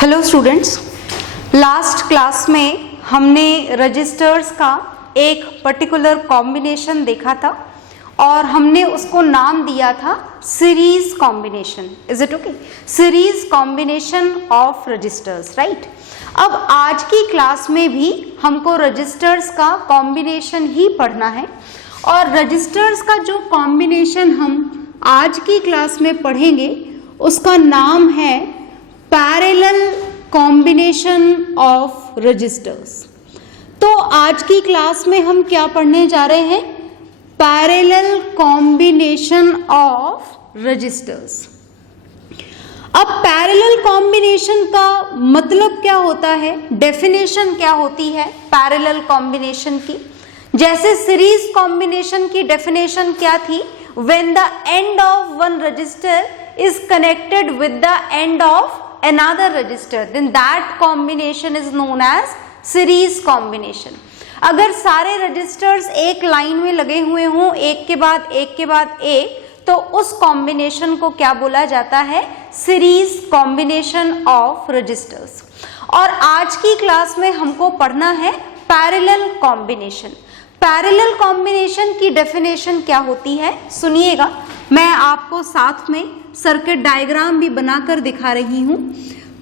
Hello students, last class में हमने registers का एक पर्टिकुलर कॉम्बिनेशन देखा था और हमने उसको नाम दिया था series combination. Is it okay? Series combination of resistors, right. अब आज की क्लास में भी हमको रजिस्टर्स का कॉम्बिनेशन ही पढ़ना है और रजिस्टर्स का जो कॉम्बिनेशन हम आज की क्लास में पढ़ेंगे उसका नाम है पैरेलल कॉम्बिनेशन ऑफ रजिस्टर्स. तो आज की क्लास में हम क्या पढ़ने जा रहे हैं? Parallel combination of resistors. अब पैरेलल कॉम्बिनेशन का मतलब क्या होता है, डेफिनेशन क्या होती है पैरेलल कॉम्बिनेशन की? जैसे सीरीज कॉम्बिनेशन की डेफिनेशन क्या थी? When the end of one register is connected with the end of another register, then that combination is known as series combination. अगर सारे रजिस्टर्स एक लाइन में लगे हुए हों, एक के बाद एक के बाद एक, तो उस कॉम्बिनेशन को क्या बोला जाता है? Series combination of resistors. और आज की क्लास में हमको पढ़ना है पैरेलल कॉम्बिनेशन. पैरेलल कॉम्बिनेशन की डेफिनेशन क्या होती है सुनिएगा. मैं आपको साथ में सर्किट डायग्राम भी बनाकर दिखा रही हूँ.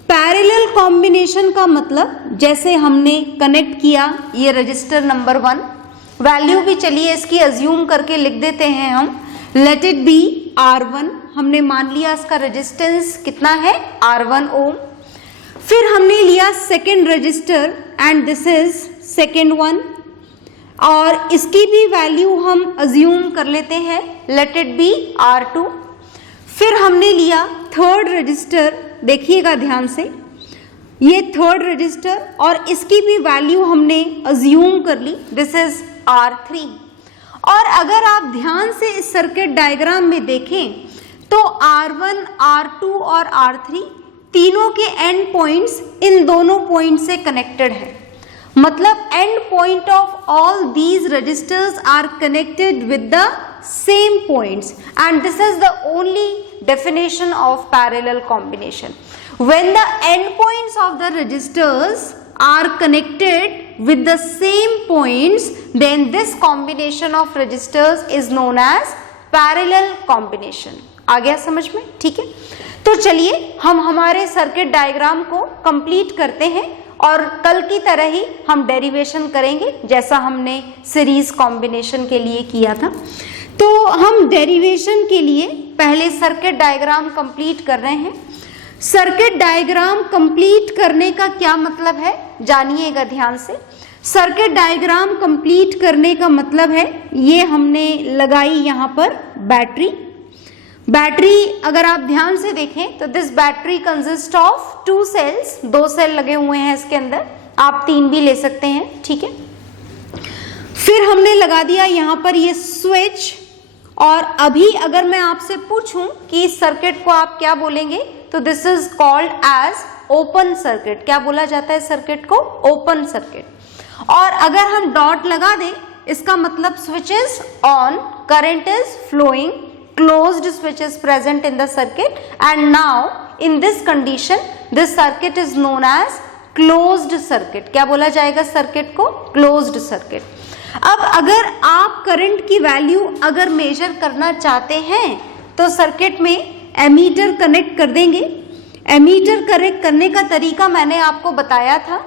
पैरेलल कॉम्बिनेशन का मतलब, जैसे हमने कनेक्ट किया ये रजिस्टर नंबर 1, वैल्यू भी चलिए इसकी अज्यूम करके लिख देते हैं हम. Let it be R1. हमने मान लिया इसका रेजिस्टेंस कितना है? R1 ओम. फिर हमने लिया second register and this is second one और इसकी भी वैल्यू हम अज्यूम कर लेते हैं. Let it be R2. फिर हमने लिया थर्ड रजिस्टर, देखिएगा ध्यान से, ये थर्ड रजिस्टर और इसकी भी वैल्यू हमने अज्यूम कर ली. This is R3. और अगर आप ध्यान से इस सर्किट डायग्राम में देखें तो R1, R2 और R3 तीनों के एंड पॉइंट्स इन दोनों पॉइंट से कनेक्टेड है. मतलब end point of all these resistors are connected with the same points, and this is the only definition of parallel combination. When the end points of the registers are connected with the same points, then this combination of registers is known as parallel combination. आ गया समझ में? ठीक है. तो चलिए हम हमारे circuit diagram को कंप्लीट करते हैं और कल की तरह ही हम डेरिवेशन करेंगे जैसा हमने सीरीज कॉम्बिनेशन के लिए किया था. तो हम डेरिवेशन के लिए पहले सर्किट डायग्राम कंप्लीट कर रहे हैं. सर्किट डायग्राम कंप्लीट करने का क्या मतलब है जानिएगा ध्यान से. सर्किट डायग्राम कंप्लीट करने का मतलब है, ये हमने लगाई यहाँ पर बैटरी. बैटरी अगर आप ध्यान से देखें तो this battery consist of 2 cells. 2 cell लगे हुए हैं इसके अंदर, आप 3 भी ले सकते हैं. ठीक है. फिर हमने लगा दिया यहाँ पर ये स्विच. और अभी अगर मैं आपसे पूछूं कि इस सर्किट को आप क्या बोलेंगे तो this is called as open circuit. क्या बोला जाता है सर्किट को? Open circuit. और अगर हम डॉट लगा दें इसका मतलब switch is on, current is flowing, closed switch is present in the circuit, and now in this condition this circuit is known as closed circuit. क्या बोला जाएगा सर्किट को? closed circuit. अब अगर आप करंट की वैल्यू अगर मेजर करना चाहते हैं तो सर्किट में एमीटर कनेक्ट कर देंगे. एमीटर कनेक्ट करने का तरीका मैंने आपको बताया था.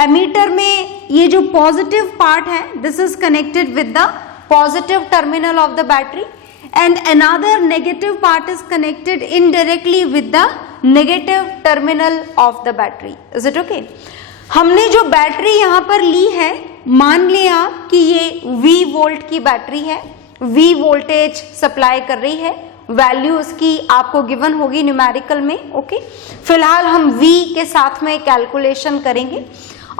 एमीटर में ये जो पॉजिटिव पार्ट है this is connected with the positive terminal of the battery and another negative part is connected indirectly with the negative terminal of the battery. Is it okay? हमने जो बैटरी यहाँ पर ली है, मान लें आप कि ये V वोल्ट की बैटरी है, V वोल्टेज सप्लाई कर रही है. वैल्यू उसकी आपको गिवन होगी न्यूमेरिकल में. ओके. फिलहाल हम V के साथ में कैलकुलेशन करेंगे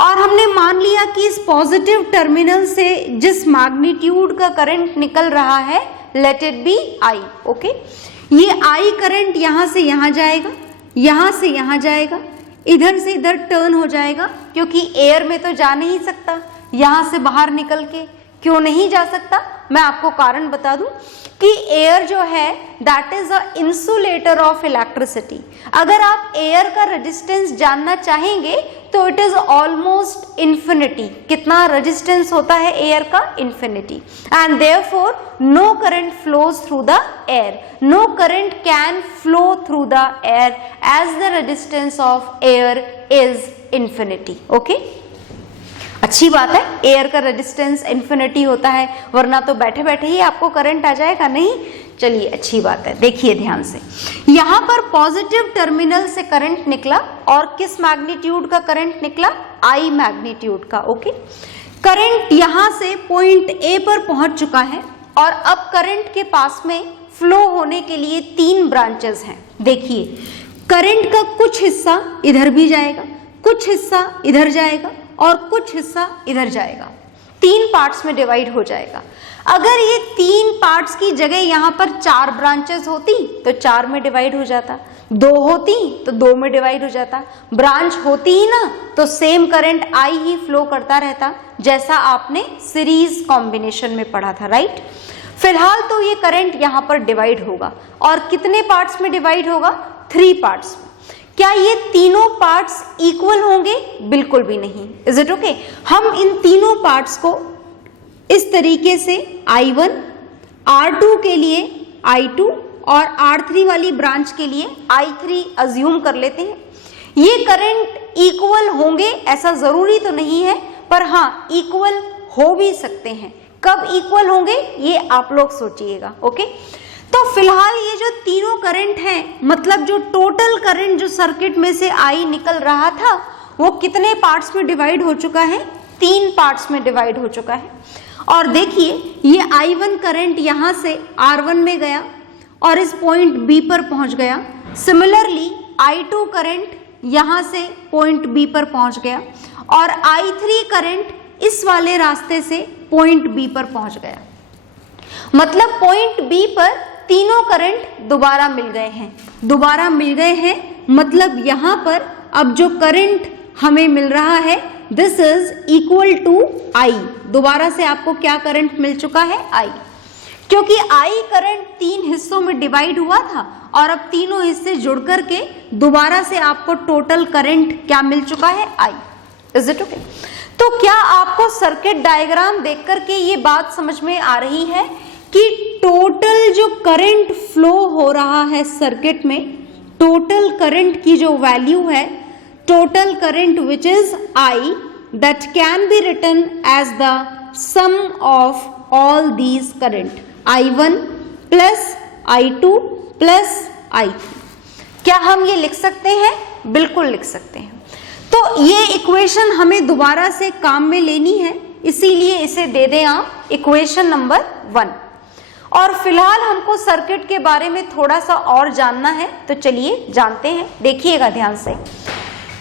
और हमने मान लिया कि इस पॉजिटिव टर्मिनल से जिस मैग्नीट्यूड का करंट निकल रहा है let it be I. Okay. ये I करंट यहाँ से यहाँ जाएगा, यहाँ से यहाँ जाएगा, इधर से इधर टर्न हो जाएगा क्योंकि एयर में तो जा नहीं सकता यहाँ से बाहर निकल के. क्यों नहीं जा सकता? मैं आपको कारण बता दूं कि एयर जो है that is a insulator of electricity. अगर आप एयर का रेजिस्टेंस जानना चाहेंगे तो इट इज ऑलमोस्ट इन्फिनिटी। कितना रेजिस्टेंस होता है एयर का? Infinity. And therefore no current flows through the air, no current can flow through the air as the resistance of air is infinity. Okay, अच्छी बात है, एयर का resistance infinity होता है, वरना तो बैठे बैठे ही आपको करंट आ जाएगा। नहीं, चलिए अच्छी बात है। देखिए ध्यान से, यहां पर पॉजिटिव टर्मिनल से करंट निकला और किस मैग्नीट्यूड का करंट निकला? I मैग्नीट्यूड का। ओके, करंट यहां से पॉइंट A पर पहुंच चुका है और अब करंट के पास में फ्लो होने के लिए 3 ब्रांचेस हैं। देखिए, करंट का कुछ हिस्सा इधर भी जाएगा, कुछ हिस्सा इधर जाएगा और कुछ हिस्सा इधर जाएगा, 3 पार्ट्स में डिवाइड हो जाएगा। अगर ये 3 पार्ट्स की जगह यहाँ पर 4 ब्रांचेस होती तो 4 में डिवाइड हो जाता, 2 होती तो 2 में डिवाइड हो जाता, ब्रांच होती ही ना तो same current I he flow करता रहता, जैसा आपने सीरीज कॉम्बिनेशन में पढ़ा था, राइट। फिलहाल तो ये करंट यहाँ पर डिवाइड होगा और कितने पार्ट्स में डिवाइड होगा? 3 पार्ट्स में। क्या ये तीनों पार्ट्स इक्वल होंगे? बिल्कुल भी नहीं। Is it okay? हम इन तीनों पार्ट्स को इस तरीके से I1, R2 के लिए I2 और R3 वाली ब्रांच के लिए I3 अज्यूम कर लेते हैं। ये करंट इक्वल होंगे ऐसा जरूरी तो नहीं है, पर हाँ इक्वल हो भी सकते हैं। कब इक्वल होंगे ये आप लोग सोचिएगा। ओके, तो फिलहाल ये जो तीनों करंट हैं, मतलब जो टोटल करंट जो सर्किट में से I निकल रहा था वो कितने पार्ट्स में डिवाइड हो चुका है? 3 पार्ट्स में डिवाइड हो चुका है। और देखिए, ये I1 करंट यहाँ से R1 में गया और इस पॉइंट B पर पहुंच गया। सिमिलरली I2 करंट यहाँ से पॉइंट B पर पहुंच गया और I3 करंट इस वाले रास्ते से पॉइंट B पर पहुंच गया। मतलब पॉइंट B पर तीनों करंट दोबारा मिल गए हैं। दोबारा मिल गए हैं मतलब यहाँ पर अब जो करंट हमें मिल रहा है this is equal to I। दोबारा से आपको क्या करंट मिल चुका है? I। क्योंकि I करंट 3 हिस्सों में डिवाइड हुआ था और अब तीनों हिस्से जुड़ करके दोबारा से आपको टोटल करंट क्या मिल चुका है? I। Is it okay? तो क्या आपको सर्किट डायग्राम देख करके ये बात समझ में आ रही है कि टोटल जो करंट फ्लो हो रहा है सर्किट में, टोटल करंट की जो वैल्यू है, total current which is I, that can be written as the sum of all these current, I1 plus I2 plus I3। क्या हम ये लिख सकते हैं? बिल्कुल लिख सकते हैं। तो ये इक्वेशन हमें दोबारा से काम में लेनी है, इसीलिए इसे दे दें आप इक्वेशन नंबर 1। और फिलहाल हमको सर्किट के बारे में थोड़ा सा और जानना है, तो चलिए जानते हैं। देखिएगा ध्यान से,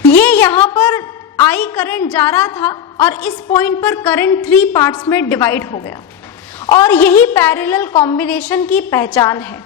ये यहाँ पर I करंट जा रहा था और इस पॉइंट पर करंट 3 पार्ट्स में डिवाइड हो गया और यही पैरेलल कॉम्बिनेशन की पहचान है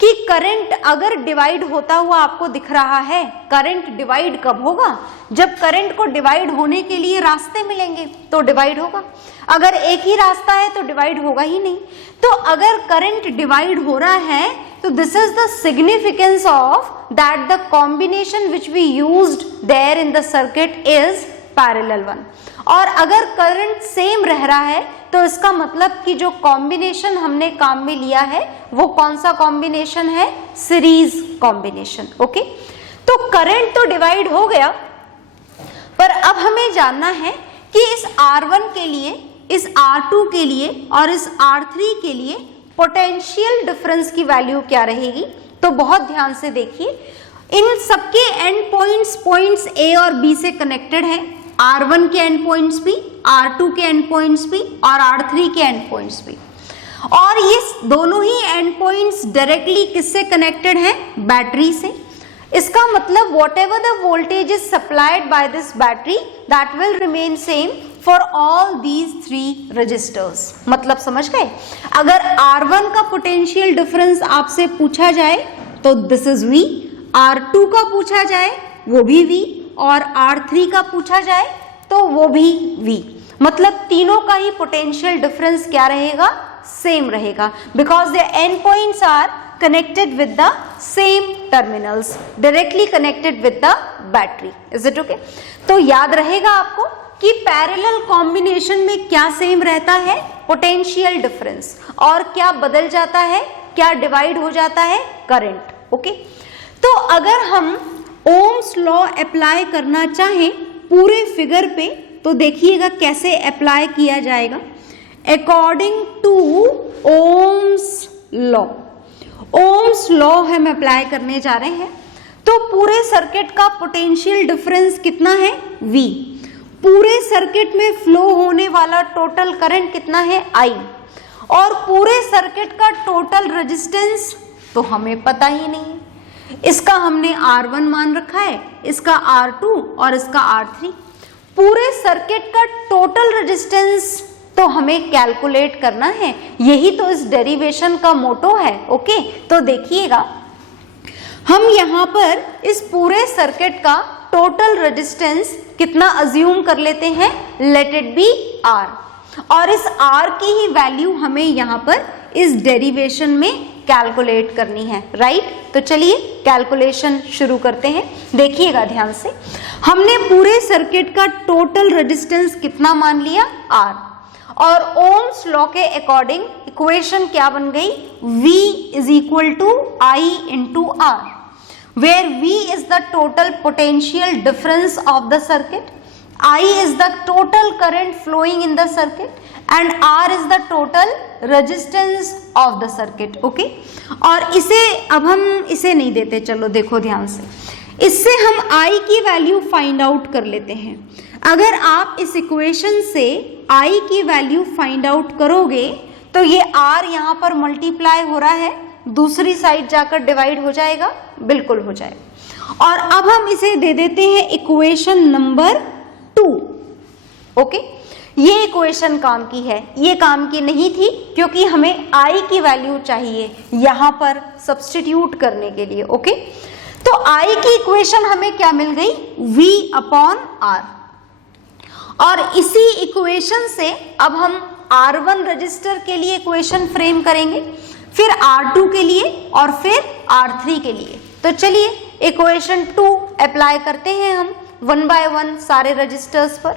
कि करंट अगर डिवाइड होता हुआ आपको दिख रहा है, करंट डिवाइड कब होगा? जब करंट को डिवाइड होने के लिए रास्ते मिलेंगे तो डिवाइड होगा। अगर एक ही रास्ता है तो डिवाइड होगा ही नहीं। तो अगर करंट डिवाइड हो रहा है तो this is the significance of that the combination which we used there in the circuit is parallel one. और अगर करंट सेम रह रहा है तो इसका मतलब कि जो कॉम्बिनेशन हमने काम में लिया है वो कौन सा कॉम्बिनेशन है? Series combination. ओके, तो करंट तो डिवाइड हो गया, पर अब हमें जानना है कि इस R1 के लिए, इस R2 के लिए और इस R3 के लिए पोटेंशियल डिफरेंस की वैल्यू क्या रहेगी। तो बहुत ध्यान से देखिए, इन सबके एंड पॉइंट्स A और B से कनेक्टेड हैं। R1 के एंड पॉइंट्स भी, R2 के एंड पॉइंट्स भी और R3 के एंड पॉइंट्स भी। और ये दोनों ही एंड पॉइंट्स डायरेक्टली किससे कनेक्टेड हैं? बैटरी से। इसका मतलब whatever the voltage is supplied by this battery that will remain same for all these 3 resistors. मतलब समझ गए? अगर R1 का पोटेंशियल डिफरेंस आपसे पूछा जाए तो दिस इज V, R2 का पूछा जाए वो भी V और R3 का पूछा जाए तो वो भी V। मतलब तीनों का ही पोटेंशियल डिफरेंस क्या रहेगा? सेम रहेगा because the end points are connected with the same terminals, directly connected with the battery. Is it okay? तो याद रहेगा आपको कि पैरेलल कॉम्बिनेशन में क्या सेम रहता है, पोटेंशियल डिफरेंस, और क्या बदल जाता है, क्या डिवाइड हो जाता है, करंट. ओके, तो अगर हम ओम्स लॉ अप्लाई करना चाहें पूरे फिगर पे तो देखिएगा कैसे अप्लाई किया जाएगा. According to Ohm's law, Ohm's law हम अप्लाई करने जा रहे हैं. तो पूरे सर्किट का पोटेंशियल डिफरेंस कितना है, V. पूरे सर्किट में फ्लो होने वाला टोटल करंट कितना है, I. और पूरे सर्किट का टोटल रेजिस्टेंस तो हमें पता ही नहीं है. इसका हमने R1 मान रखा है, इसका R2 और इसका R3. पूरे सर्किट का टोटल रेजिस्टेंस तो हमें कैलकुलेट करना है, यही तो इस डेरिवेशन का मोटो है. ओके, तो देखिएगा हम यहाँ पर इस पूरे सर्किट का टोटल रेजिस्टेंस कितना अज्यूम कर लेते हैं, लेट इट बी R. और इस R की ही वैल्यू हमें यहाँ पर इस डेरिवेशन में कैलकुलेट करनी है, राइट. तो चलिए कैलकुलेशन शुरू करते हैं. देखिएगा ध्यान से, हमने पूरे सर्किट का टोटल रेजिस्टेंस कितना मान लिया, R. और ओम्स लॉ के अकॉर्डिंग इक्वेशन क्या बन गई, V is equal to I into R, where V is the total potential difference of the circuit, I is the total current flowing in the circuit and R is the total resistance of the circuit. Okay? और इसे अब हम इसे नहीं देते, चलो देखो ध्यान से, इससे हम I की वैल्यू फाइंड आउट कर लेते हैं. अगर आप इस इक्वेशन से I की वैल्यू फाइंड आउट करोगे तो ये R यहाँ पर मल्टीप्लाई हो रहा है, दूसरी साइड जाकर डिवाइड हो जाएगा, बिल्कुल हो जाएगा. और अब हम इसे दे देते हैं इक्वेशन नंबर 2. ओके, ये इक्वेशन काम की है, ये काम की नहीं थी क्योंकि हमें I की वैल्यू चाहिए यहाँ पर सब्स्टिट्यूट करने के लिए. ओके, तो I की इक्वेशन हमें क्या मिल गई, V अपॉन R. और इसी इक्वेशन से अब हम R1 रजिस्टर के लिए इक्वेशन फ्रेम करेंगे, फिर R2 के लिए और फिर R3 के लिए. तो चलिए इक्वेशन 2 अप्लाई करते हैं हम वन बाय वन सारे रजिस्टर्स पर.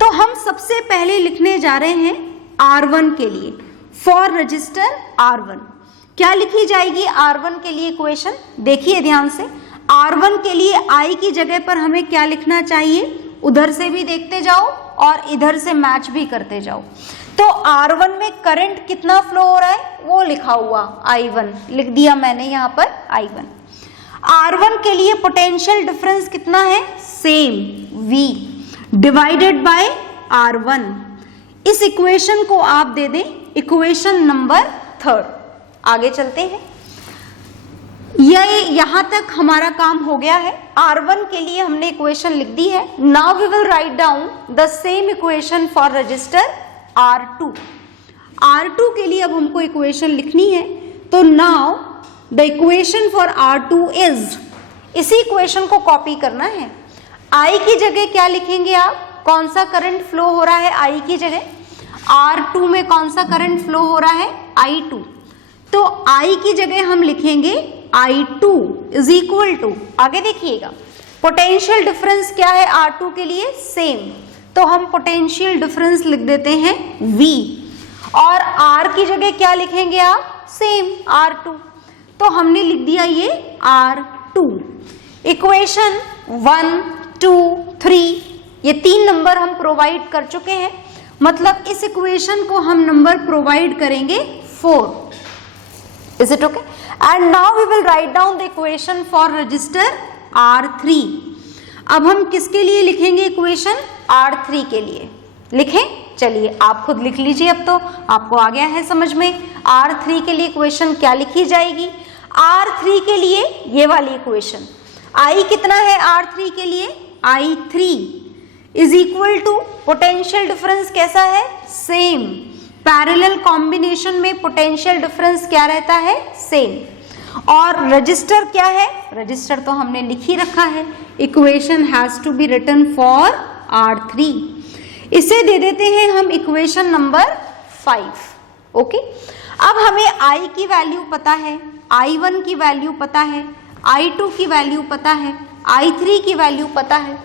तो हम सबसे पहले लिखने जा रहे हैं R1 के लिए, फॉर रजिस्टर R1 क्या लिखी जाएगी, R1 के लिए इक्वेशन देखिए ध्यान से. R1 के लिए I की जगह पर हमें क्या लिखना चाहिए, उधर से भी देखते जाओ और इधर से मैच भी करते जाओ. तो R1 में करंट कितना फ्लो हो रहा है वो लिखा हुआ I1 लिख दिया मैंने यहाँ पर I1. R1 के लिए पोटेंशियल डिफरेंस कितना है, same V divided by R1. इस इक्वेशन को आप दे दें इक्वेशन नंबर 3. आगे चलते हैं, ये यहां तक हमारा काम हो गया है. R1 के लिए हमने इक्वेशन लिख दी है. Now we will write down the same equation for resistor R2. R2 के लिए अब हमको इक्वेशन लिखनी है. तो now the equation for R2 is, इसी इक्वेशन को कॉपी करना है. I की जगह क्या लिखेंगे आप, कौन सा करंट फ्लो हो रहा है I की जगह, R2 में कौन सा करंट फ्लो हो रहा है, I2. तो I की जगह हम लिखेंगे I2 इज इक्वल टू, आगे देखिएगा पोटेंशियल डिफरेंस क्या है R2 के लिए, सेम. तो हम पोटेंशियल डिफरेंस लिख देते हैं V. और R की जगह क्या लिखेंगे आप, सेम R2. तो हमने लिख दिया ये R2. इक्वेशन 1, 2, 3 ये 3 नंबर हम प्रोवाइड कर चुके हैं, मतलब इस इक्वेशन को हम नंबर प्रोवाइड करेंगे 4. Is it okay? And now we will write down the equation for register R3. अब हम किसके लिए लिखेंगे इक्वेशन, R3 के लिए. लिखें, चलिए आप खुद लिख लीजिए, अब तो आपको आ गया है समझ में. R3 के लिए इक्वेशन क्या लिखी जाएगी, R3 के लिए ये वाली इक्वेशन. I कितना है R3 के लिए, I3 is equal to, potential difference कैसा है, सेम. पैरेलल कॉम्बिनेशन में पोटेंशियल डिफरेंस क्या रहता है, सेम. और रजिस्टर क्या है, रजिस्टर तो हमने लिख ही रखा है, equation has to be written for R3. इसे दे देते हैं हम इक्वेशन नंबर 5. ओके, अब हमें I की वैल्यू पता है, I1 की वैल्यू पता है, I2 की वैल्यू पता है, I3 की वैल्यू पता है।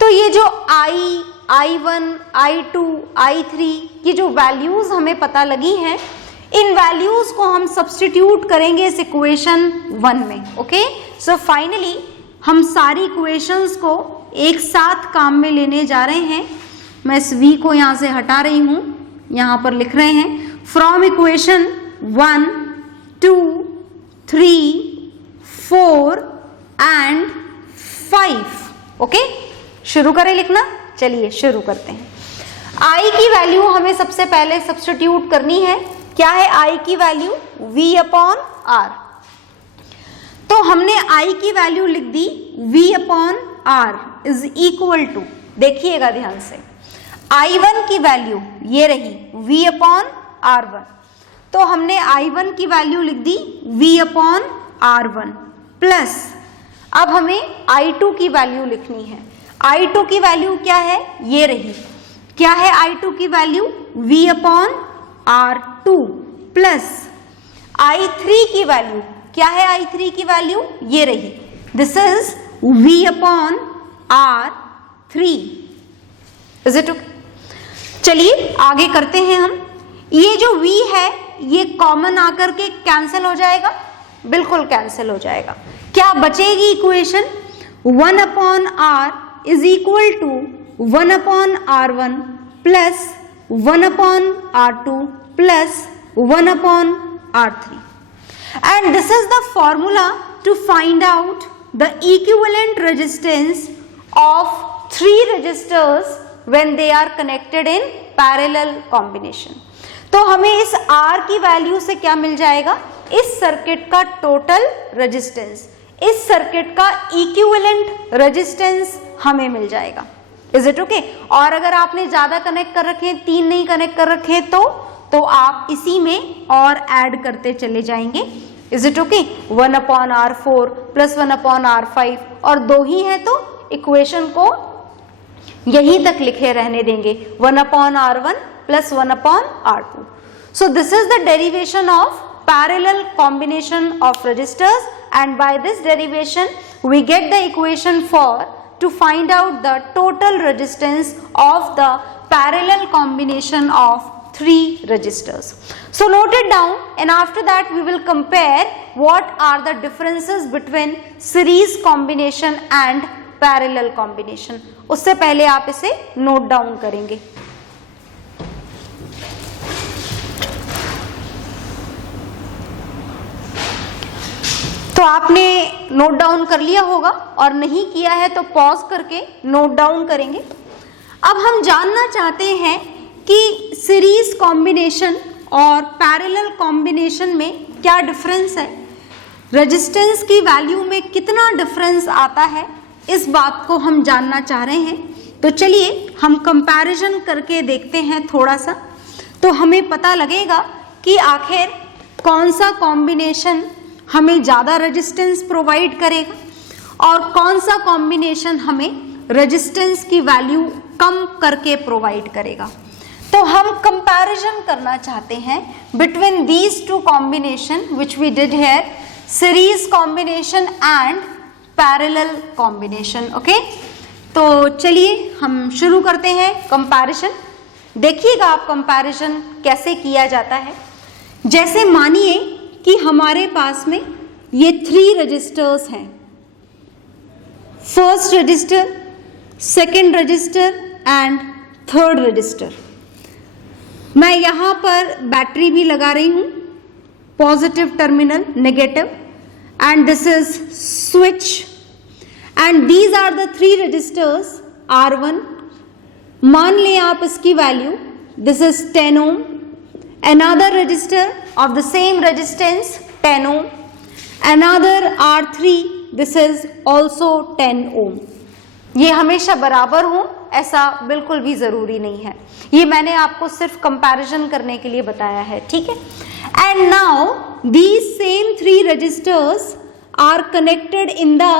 तो ये जो I1, I2, I3 की जो वैल्यूज हमें पता लगी हैं, इन वैल्यूज को हम सब्स्टिट्यूट करेंगे इस इक्वेशन 1 में। ओके, सो फाइनली हम सारी इक्वेशंस को एक साथ काम में लेने जा रहे हैं। मैं इस v को यहाँ से हटा रही हूँ, यहाँ पर लिख रहे हैं फ्रॉम इक्वेशन 1, 2, 3, 4 एंड 5। ओके, शुरू करें लिखना। चलिए शुरू करते हैं। I की वैल्यू हमें सबसे पहले सब्स्टिट्यूट करनी है। क्या है I की वैल्यू? V/R। तो हमने I की वैल्यू लिख दी V/R इज इक्वल टू, देखिएगा ध्यान से, I1 की वैल्यू ये रही V/R1। तो हमने I1 की वैल्यू लिख दी V/R1 प्लस, अब हमें I2 की वैल्यू लिखनी है। I2 की वैल्यू क्या है? ये रही। क्या है I2 की वैल्यू? V/R2 प्लस I3 की वैल्यू, क्या है I3 की वैल्यू? ये रही, this is V/R3। Is it okay? चलिए आगे करते हैं हम। ये जो V है ये कॉमन आकर के कैंसिल हो जाएगा, बिल्कुल कैंसिल हो जाएगा। क्या बचेगी equation? 1/R is equal to 1/R1 plus 1/R2 plus 1/R3। And this is the formula to find out the equivalent resistance of three resistors when they are connected in parallel combination। तो हमें इस R की value से क्या मिल जाएगा? इस circuit का total resistance, इस सर्किट का इक्विवेलेंट रेजिस्टेंस हमें मिल जाएगा। Is it okay? और अगर आपने ज्यादा कनेक्ट कर रखे हैं, 3 नहीं कनेक्ट कर रखे हैं, तो आप इसी में और ऐड करते चले जाएंगे। Is it okay? 1/R4 plus 1/R5 और 2 ही है तो इक्वेशन को यहीं तक लिखे रहने देंगे, 1/R1 plus 1/R2। So this is the derivation of parallel combination of resistors, and by this derivation we get the equation to find out the total resistance of the parallel combination of 3 resistors. So note it down, and after that we will compare what are the differences between series combination and parallel combination. उससे पहले आप इसे note down करेंगे। तो आपने note down कर लिया होगा, और नहीं किया है तो पॉज करके नोट डाउन करेंगे। अब हम जानना चाहते हैं कि सीरीज कॉम्बिनेशन और पैरेलल कॉम्बिनेशन में क्या डिफरेंस है, रेजिस्टेंस की वैल्यू में कितना डिफरेंस आता है, इस बात को हम जानना चाह रहे हैं। तो चलिए हम कंपैरिजन करके देखते हैं थोड़ा सा, तो हमें पता लगेगा कि आखिर कौन सा कॉम्बिनेशन हमें ज़्यादा रेजिस्टेंस प्रोवाइड करेगा और कौन सा कॉम्बिनेशन हमें रेजिस्टेंस की वैल्यू कम करके प्रोवाइड करेगा। तो हम कंपैरिजन करना चाहते हैं between these two combination which we did here, series combination and parallel combination. Okay, तो चलिए हम शुरू करते हैं कंपैरिजन। देखिएगा आप कंपैरिजन कैसे किया जाता है। जैसे मानिए कि हमारे पास में ये 3 रजिस्टर्स हैं, first resistor, second resistor and third resistor. मैं यहाँ पर बैटरी भी लगा रही हूँ, positive terminal, negative, and this is switch, and these are the 3 resistors R1। मान लें आप इसकी value, this is 10 ohm, another resistor of the same resistance 10 ohm, another R3, this is also 10 ohm। ये हमेशा बराबर हो ऐसा बिल्कुल भी जरूरी नहीं है, ये मैंने आपको सिर्फ कंपैरिजन करने के लिए बताया है, ठीक है। And now these same 3 resistors are connected in the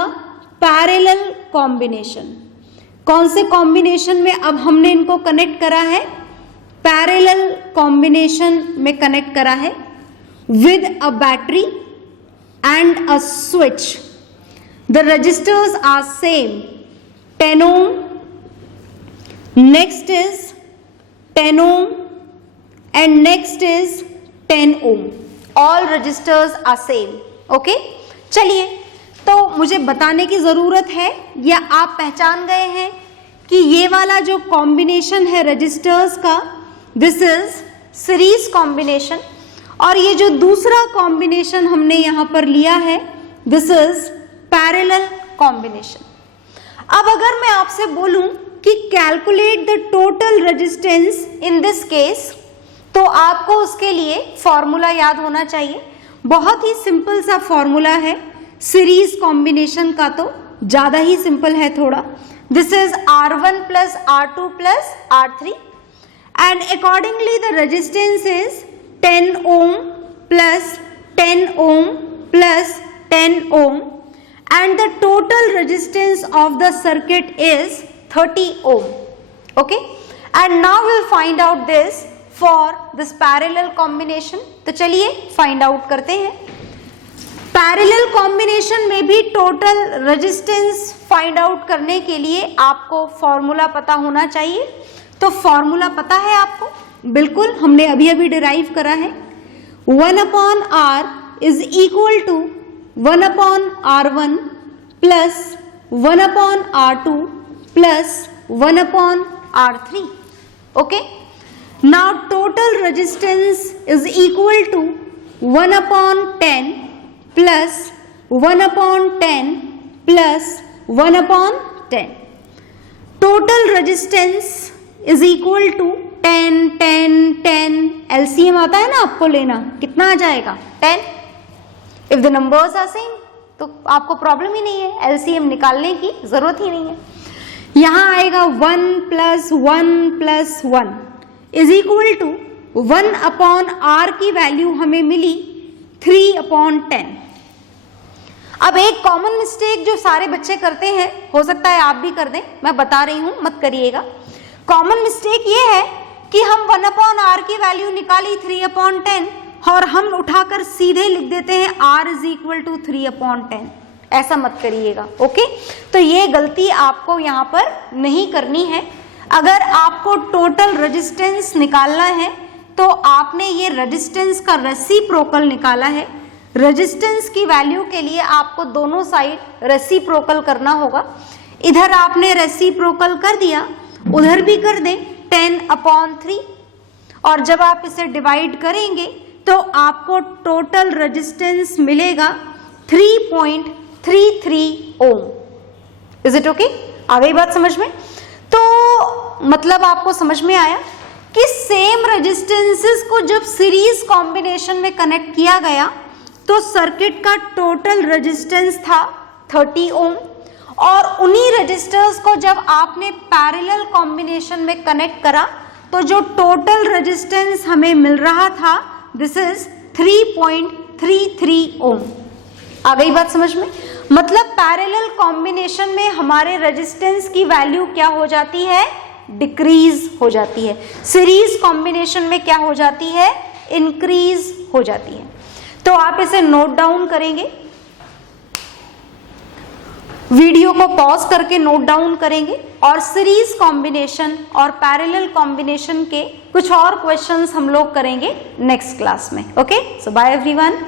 parallel combination। कौन से कॉम्बिनेशन में अब हमने इनको कनेक्ट करा है? पैरेलल कॉम्बिनेशन में कनेक्ट करा है with a battery and a switch. The resistors are same 10 ohm, next is 10 ohm and next is 10 ohm. All registers are same. Okay? चलिए, तो मुझे बताने की जरूरत है या आप पहचान गए हैं कि ये वाला जो कॉम्बिनेशन है रजिस्टर्स का, दिस इज सीरीज कॉम्बिनेशन, और ये जो दूसरा कॉम्बिनेशन हमने यहां पर लिया है, दिस इज पैरेलल कॉम्बिनेशन. अब अगर मैं आपसे बोलूं कि calculate the total resistance in this case, तो आपको उसके लिए फॉर्मूला याद होना चाहिए. बहुत ही सिंपल सा फॉर्मूला है सीरीज कॉम्बिनेशन का, तो ज्यादा ही सिंपल है थोड़ा. This is R1 plus R2 plus R3 and accordingly the resistance is 10 ohm plus 10 ohm plus 10 ohm and the total resistance of the circuit is 30 ohm. Okay, and now we'll find out this for this parallel combination. तो चलिए find out करते हैं. Parallel combination में भी total resistance find out करने के लिए आपको फॉर्मूला पता होना चाहिए. तो फॉर्मूला पता है आपको? बिल्कुल, हमने अभी अभी डिराइव करा है. 1/R is equal to 1/R1 plus 1/R2 plus 1/R3. Okay, now total resistance is equal to 1/10 plus 1/10 plus 1/10. Total resistance is equal to 10 10 10. LCM आता है ना आपको लेना, कितना आ जाएगा? 10. If the numbers are same तो आपको प्रॉब्लम ही नहीं है, एलसीएम निकालने की जरूरत ही नहीं है. यहां आएगा 1 plus 1 plus 1 is equal to 1/R की वैल्यू हमें मिली 3/10. अब एक कॉमन मिस्टेक जो सारे बच्चे करते हैं, हो सकता है आप भी कर दें, मैं बता रही हूं, मत करिएगा. कॉमन मिस्टेक ये है कि हम 1/R की वैल्यू निकाली 3/10 और हम उठाकर सीधे लिख देते हैं R इज इक्वल टू 3/10. ऐसा मत करिएगा. ओके, तो ये गलती आपको यहाँ पर नहीं करनी है. अगर आपको टोटल रेजिस्टेंस निकालना है तो आपने ये रेजिस्टेंस का रेसिप्रोकल निकाला है. रेजिस्टेंस की वैल्यू के लिए आपको दोनों साइड रेसिप्रोकल करना होगा. इधर आपने रेसिप्रोकल कर दिया, उधर भी कर दें 10/3, और जब आप इसे डिवाइड करेंगे तो आपको टोटल रेजिस्टेंस मिलेगा 3.33 ओम. Is it okay? आ गई बात समझ में? तो मतलब आपको समझ में आया कि सेम रेजिस्टेंसेस को जब सीरीज कॉम्बिनेशन में कनेक्ट किया गया तो सर्किट का टोटल रेजिस्टेंस था 30 ओम, और उन्हीं रेजिस्टर्स को जब आपने पैरेलल कॉम्बिनेशन में कनेक्ट करा तो जो टोटल रेजिस्टेंस हमें मिल रहा था, दिस इज 3.33 ओम. आ गई बात समझ में? मतलब पैरेलल कॉम्बिनेशन में हमारे रेजिस्टेंस की वैल्यू क्या हो जाती है? डिक्रीज हो जाती है. सीरीज कॉम्बिनेशन में क्या हो जाती है? इंक्रीज हो जाती है. तो आप इसे नोट डाउन करेंगे, वीडियो को पॉज करके नोट डाउन करेंगे, और सीरीज कॉम्बिनेशन और पैरेलल कॉम्बिनेशन के कुछ और क्वेश्चंस हम लोग करेंगे नेक्स्ट क्लास में. ओके, सो बाय एवरीवन.